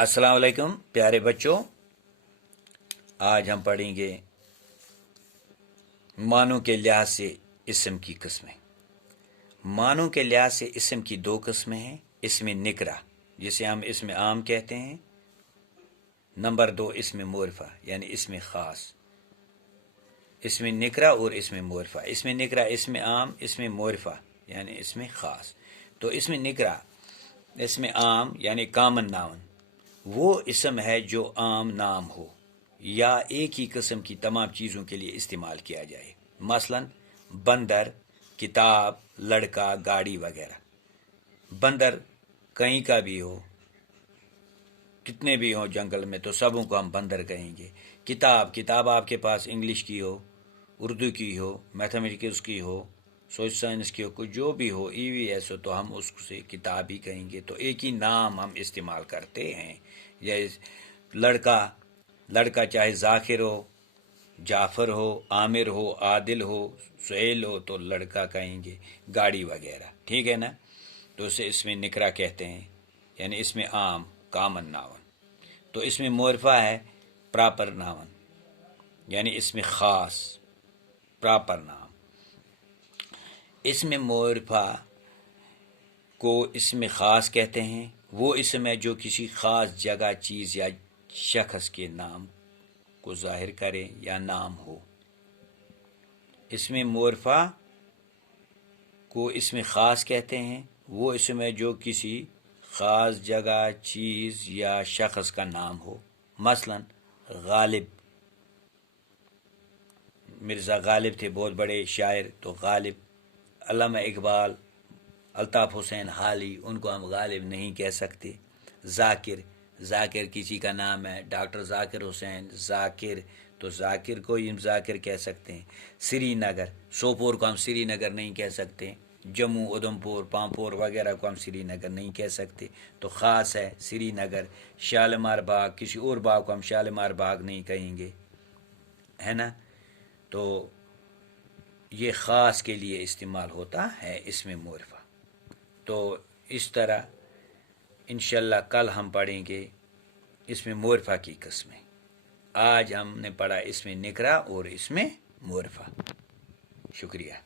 अस्सलाम वालेकुम प्यारे बच्चों, आज हम पढ़ेंगे मानों के लिहाज से इस्म की किस्में। मानों के लिहाज से इस्म की दो किस्में हैं। इसमें निकरा, जिसे हम इसमें आम कहते हैं। नंबर दो, इसमें मोरफा यानी इसमें ख़ास। इसमें निकरा और इसमें मोरफा। इसमें निकरा इसमें आम, इसमें मोरफा यानी इसमें ख़ास। तो इसमें निकरा इसमें आम यानी कॉमन नाउन वो इसम है जो आम नाम हो या एक ही किस्म की तमाम चीज़ों के लिए इस्तेमाल किया जाए। मसलन बंदर, किताब, लड़का, गाड़ी वगैरह। बंदर कहीं का भी हो, कितने भी हों जंगल में, तो सबों को हम बंदर कहेंगे। किताब आपके पास इंग्लिश की हो, उर्दू की हो, मैथमेटिक्स की हो, सोशल साइंस की हो, कुछ जो भी हो, EVS हो, तो हम उससे किताब ही कहेंगे। तो एक ही नाम हम इस्तेमाल करते हैं। जैसे लड़का चाहे जाकिर हो, जाफ़र हो, आमिर हो, आदिल हो, सुहेल हो, तो लड़का कहेंगे। गाड़ी वगैरह, ठीक है ना। तो उसे इसमें निकरा कहते हैं यानी इसमें आम कॉमन नाउन। तो इसमें मोरफा है प्रॉपर नाउन यानी इसमें ख़ास प्रॉपर नाउन। इसमें मोरफा को इसमें ख़ास कहते हैं। वो इसम है जो किसी ख़ास जगह, चीज़ या शख्स के नाम को ज़ाहिर करे या नाम हो। इसमें मोरफा को इसमें ख़ास कहते हैं। वो इसम है जो किसी ख़ास जगह, चीज़ या शख्स का नाम हो। मसलन गालिब, मिर्ज़ा गालिब थे बहुत बड़े शायर, तो गालिब। अल्लामा इकबाल, अल्ताफ़ हुसैन हाली, उनको हम गालिब नहीं कह सकते। ज़ाकिर किसी का नाम है, डॉक्टर ज़ाकिर हुसैन ज़ाकिर, तो ज़ाकिर को ही हम ज़ाकिर कह सकते हैं। श्रीनगर, सोपोर को हम श्रीनगर नहीं कह सकते। जम्मू, उधमपुर, पामपुर वगैरह को हम श्रीनगर नहीं कह सकते। तो ख़ास है श्रीनगर। शालीमार बाग, किसी और बाग को हम शालीमार बाग नहीं कहेंगे, है ना। तो ये ख़ास के लिए इस्तेमाल होता है इसमें मोरफा। तो इस तरह इंशाल्लाह कल हम पढ़ेंगे इसमें मोरफा की किस्में। आज हमने पढ़ा इसमें निकरा और इसमें मोरफा। शुक्रिया।